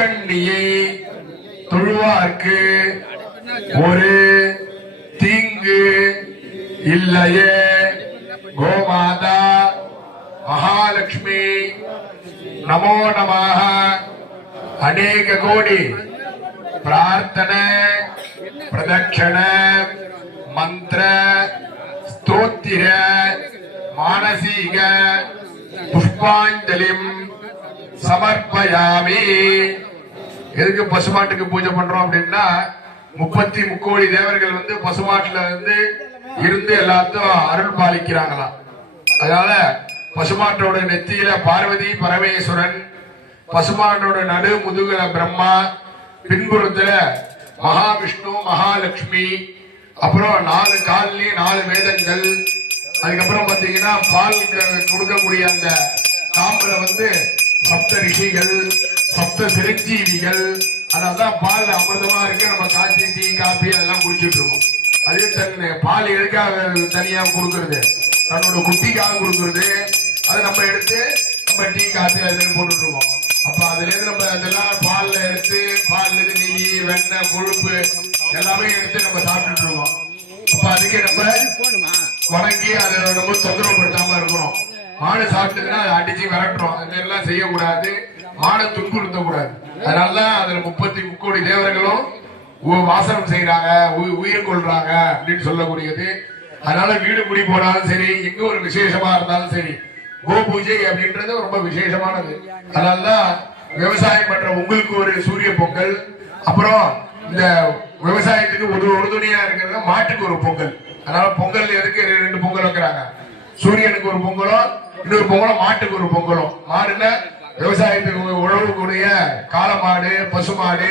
முக்கண்ணியை தொழுவார்க்கு ஒரு தீங்கு இல்லையே. கோமாதா மகாலட்சுமி நமோ நமः. அநேக கோடி பிரார்த்தனை பிரதட்சண மந்திர ஸ்தோத்திர மானசீக புஷ்பாஞ்சலிம் சமர்ப்பயாமி. எதுக்கு பசுமாட்டுக்கு பூஜை பண்றோம் அப்படின்னா 33 தேவர்கள் வந்து பசுமாட்டுல இருந்து எல்லாத்தையும் அருள் பாலிக்கிறாங்களாம். அதனால பசுமாட்டோட நெத்தியில பார்வதி பரமேஸ்வரன், பசுமாட்டோட நடு முதுகுல பிரம்மா, பின்புறத்துல மகாவிஷ்ணு மகாலட்சுமி, அப்புறம் 4 கால்லயும் 4 வேதங்கள், அதுக்கப்புறம் பாத்தீங்கன்னா பால் கொடுக்கக்கூடிய அந்த காம்புல சப்த ரிஷிகள், சப்த சிரஞ்சீவிகள். அதனால்தான் பால் அமிர்தமா இருக்கு. நம்ம காய்ச்சி டீ காபி அதெல்லாம் குடிச்சிட்டு இருக்கோம். அதே பால் எதுக்காக தனியா கொடுக்கறது, தன்னோட குட்டிக்காக கொடுக்கறது. அதை நம்ம எடுத்து நம்ம டீ காபி அதுல போட்டுட்டு இருக்கோம். அப்ப அதுல இருந்து நம்ம அதெல்லாம் பால்ல எடுத்து பால்ல இருந்து நெய் வெண்ணெய் கொழுப்பு எல்லாமே எடுத்து நம்ம சாப்பிட்டுட்டு இருக்கோம். அப்ப அதுக்கே நம்ம வணங்கி அதை ரொம்ப தொந்தரவுப்படுத்தாம இருக்கணும். மாடு சாப்பிட்டதுன்னா அதை அடிச்சு விரட்டுறோம். அதெல்லாம் செய்யக்கூடாது. மாடை துன்புறுத்த கூடாது. அதனாலதான் அதுல 33 தேவர்களும் வாசனம் செய்யறாங்க, உயிர் கொள்றாங்க அப்படின்னு சொல்லக்கூடியது. அதனால வீடு குடி போனாலும் சரி, எங்க ஒரு விசேஷமா இருந்தாலும் சரி, கோ பூஜை அப்படின்றது ரொம்ப விசேஷமானது. அதனாலதான் விவசாயம் பண்ற உங்களுக்கு ஒரு சூரிய பொங்கல், அப்புறம் இந்த விவசாயத்துக்கு உறுதுணையா இருக்கிறது மாட்டுக்கு ஒரு பொங்கல். அதனால பொங்கல் எதுக்கு 2 பொங்கல் வைக்கிறாங்க. சூரியனுக்கு ஒரு பொங்கலும், இன்னொரு பொங்கலும் மாட்டுக்கு ஒரு பொங்கலும். மாடுன்னா விவசாயத்துக்கு உழவுக்கூடிய காளமாடு பசுமாடு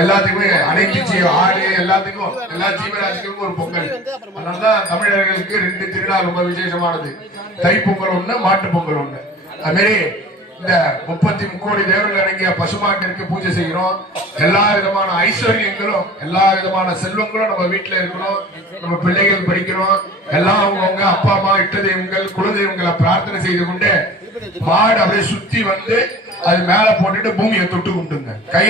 எல்லாத்துக்குமே, அணைச்சி ஆடு எல்லாத்துக்கும், எல்லா ஜீவராசிக்கும் ஒரு பொங்கல். அதனாலதான் தமிழர்களுக்கு 2 திருநாள் ரொம்ப விசேஷமானது. தைப்பொங்கல் ஒண்ணு, மாட்டு பொங்கல் ஒண்ணு. அது மாதிரி இந்த 33 தேவர்கள் அடங்கிய பசுமாட்டிற்கு பூஜை செய்கிறோம். எல்லா விதமான ஐஸ்வர்யங்களும் எல்லா விதமான செல்வங்களும் நம்ம வீட்டுல இருக்கணும். நம்ம பிள்ளைகள் படிக்கிறோம். எல்லாம் அவங்கவுங்க அப்பா அம்மா இஷ்ட தெய்வங்கள் குலதெய்வங்களை பிரார்த்தனை செய்து கொண்டு மாடு அப்படியே சுத்தி அது மேல போட்டுட்டு பூமியை தொட்டு கும்பிட்டுங்க. கை